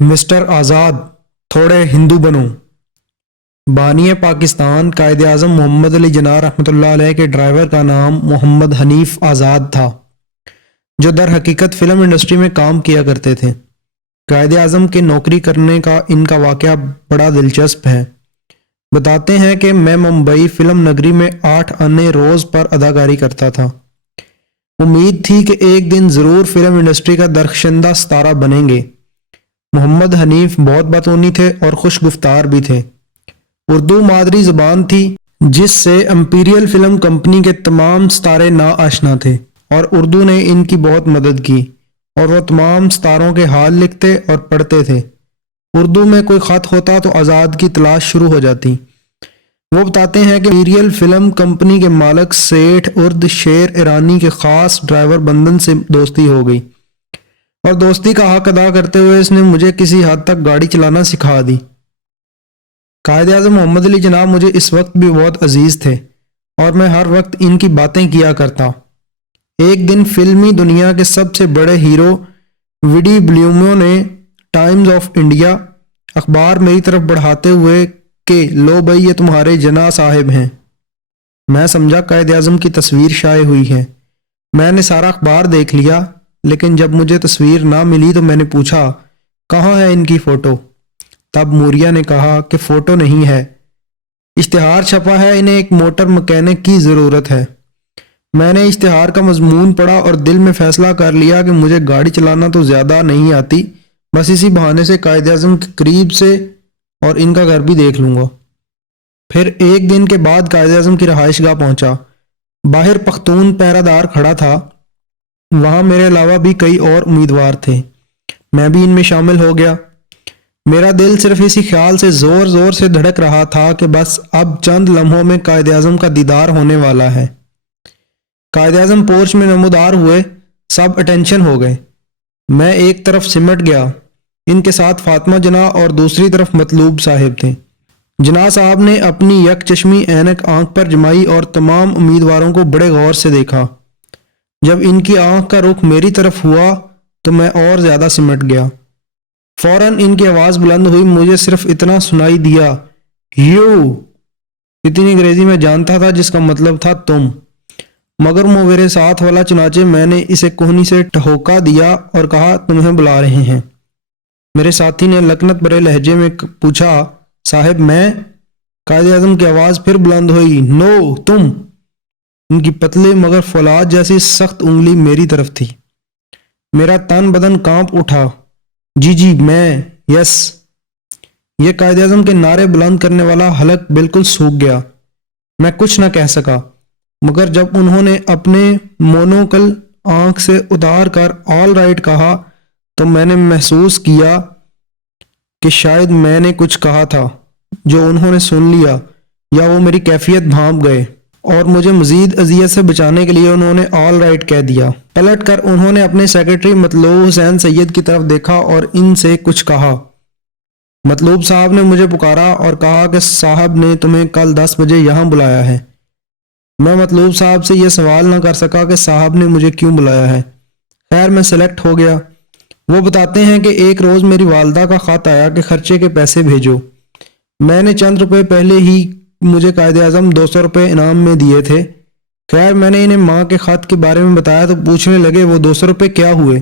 Mister آزاد تھوڑے ہندو بنو۔ بانی پاکستان قائد اعظم محمد علی جناح رحمۃ اللہ علیہ کے ڈرائیور کا نام محمد حنیف آزاد تھا، جو در حقیقت فلم انڈسٹری میں کام کیا کرتے تھے۔ قائد اعظم کے نوکری کرنے کا ان کا واقعہ بڑا دلچسپ ہے۔ بتاتے ہیں کہ میں ممبئی فلم نگری میں 8 آنے روز پر اداکاری کرتا تھا۔ امید تھی کہ ایک دن ضرور فلم انڈسٹری کا درخشندہ ستارہ بنیں گے۔ محمد حنیف بہت باتونی تھے اور خوش گفتار بھی تھے۔ اردو مادری زبان تھی، جس سے امپیریل فلم کمپنی کے تمام ستارے ناآشنا تھے، اور اردو نے ان کی بہت مدد کی، اور وہ تمام ستاروں کے حال لکھتے اور پڑھتے تھے۔ اردو میں کوئی خط ہوتا تو آزاد کی تلاش شروع ہو جاتی۔ وہ بتاتے ہیں کہ امپیریل فلم کمپنی کے مالک سیٹھ ارد شیر ایرانی کے خاص ڈرائیور بندن سے دوستی ہو گئی، اور دوستی کا حق ادا کرتے ہوئے اس نے مجھے کسی حد تک گاڑی چلانا سکھا دی۔ قائد اعظم محمد علی جناح مجھے اس وقت بھی بہت عزیز تھے، اور میں ہر وقت ان کی باتیں کیا کرتا۔ ایک دن فلمی دنیا کے سب سے بڑے ہیرو وڈی بلیومو نے ٹائمز آف انڈیا اخبار میری طرف بڑھاتے ہوئے کہ لو بھائی یہ تمہارے جناح صاحب ہیں۔ میں سمجھا قائد اعظم کی تصویر شائع ہوئی ہے۔ میں نے سارا اخبار دیکھ لیا، لیکن جب مجھے تصویر نہ ملی تو میں نے پوچھا کہاں ہے ان کی فوٹو؟ تب موریا نے کہا کہ فوٹو نہیں ہے، اشتہار چھپا ہے، انہیں ایک موٹر مکینک کی ضرورت ہے۔ میں نے اشتہار کا مضمون پڑھا اور دل میں فیصلہ کر لیا کہ مجھے گاڑی چلانا تو زیادہ نہیں آتی، بس اسی بہانے سے قائد اعظم کے قریب سے اور ان کا گھر بھی دیکھ لوں گا۔ پھر ایک دن کے بعد قائد اعظم کی رہائش گاہ پہنچا۔ باہر پختون پہرہ دار کھڑا تھا، وہاں میرے علاوہ بھی کئی اور امیدوار تھے۔ میں بھی ان میں شامل ہو گیا۔ میرا دل صرف اسی خیال سے زور زور سے دھڑک رہا تھا کہ بس اب چند لمحوں میں قائد اعظم کا دیدار ہونے والا ہے۔ قائد اعظم پورچ میں نمودار ہوئے، سب اٹینشن ہو گئے۔ میں ایک طرف سمٹ گیا، ان کے ساتھ فاطمہ جناح اور دوسری طرف مطلوب صاحب تھے۔ جناح صاحب نے اپنی یک چشمی اینک آنکھ پر جمائی اور تمام امیدواروں کو بڑے غور سے دیکھا۔ جب ان کی آنکھ کا رخ میری طرف ہوا تو میں اور زیادہ سمٹ گیا۔ فوراً ان کی آواز بلند ہوئی، مجھے صرف اتنا سنائی دیا، یو! اتنی انگریزی میں جانتا تھا جس کا مطلب تھا تم، مگر وہ میرے ساتھ والا، چنانچہ میں نے اسے کوہنی سے ٹھوکا دیا اور کہا تمہیں بلا رہے ہیں۔ میرے ساتھی نے لکنت بھرے لہجے میں پوچھا صاحب میں؟ قائد اعظم کی آواز پھر بلند ہوئی، نو تم! ان کی پتلی مگر فولاد جیسی سخت انگلی میری طرف تھی۔ میرا تن بدن کانپ اٹھا، جی میں، یس۔ یہ قائد اعظم کے نعرے بلند کرنے والا حلق بالکل سوکھ گیا۔ میں کچھ نہ کہہ سکا، مگر جب انہوں نے اپنے مونوکل آنکھ سے اتار کر آل رائٹ کہا تو میں نے محسوس کیا کہ شاید میں نے کچھ کہا تھا جو انہوں نے سن لیا، یا وہ میری کیفیت بھانپ گئے، اور مجھے مزید اذیت سے بچانے کے لیے انہوں نے آل رائٹ کہہ دیا۔ پلٹ کر انہوں نے اپنے سیکرٹری مطلوب حسین سید کی طرف دیکھا اور ان سے کچھ کہا۔ مطلوب صاحب نے مجھے پکارا اور کہا کہ صاحب نے تمہیں کل 10 بجے یہاں بلایا ہے۔ میں مطلوب صاحب سے یہ سوال نہ کر سکا کہ صاحب نے مجھے کیوں بلایا ہے۔ خیر میں سلیکٹ ہو گیا۔ وہ بتاتے ہیں کہ ایک روز میری والدہ کا خط آیا کہ خرچے کے پیسے بھیجو۔ میں نے چند روپے پہلے ہی مجھے قائد اعظم 200 روپے انعام میں دیے تھے۔ خیر میں نے انہیں ماں کے خط کے بارے میں بتایا تو پوچھنے لگے وہ 200 روپے کیا ہوئے؟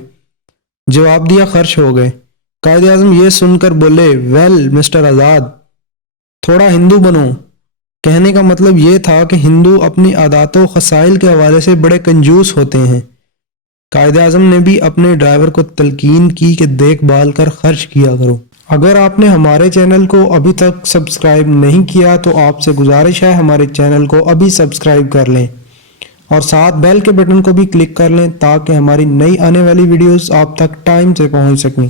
جواب دیا خرچ ہو گئے۔ قائد اعظم یہ سن کر بولے، ویل مسٹر آزاد، تھوڑا ہندو بنو۔ کہنے کا مطلب یہ تھا کہ ہندو اپنی عادات و خصائل کے حوالے سے بڑے کنجوس ہوتے ہیں۔ قائد اعظم نے بھی اپنے ڈرائیور کو تلقین کی کہ دیکھ بھال کر خرچ کیا کرو۔ اگر آپ نے ہمارے چینل کو ابھی تک سبسکرائب نہیں کیا تو آپ سے گزارش ہے ہمارے چینل کو ابھی سبسکرائب کر لیں، اور ساتھ بیل کے بٹن کو بھی کلک کر لیں تاکہ ہماری نئی آنے والی ویڈیوز آپ تک ٹائم سے پہنچ سکیں۔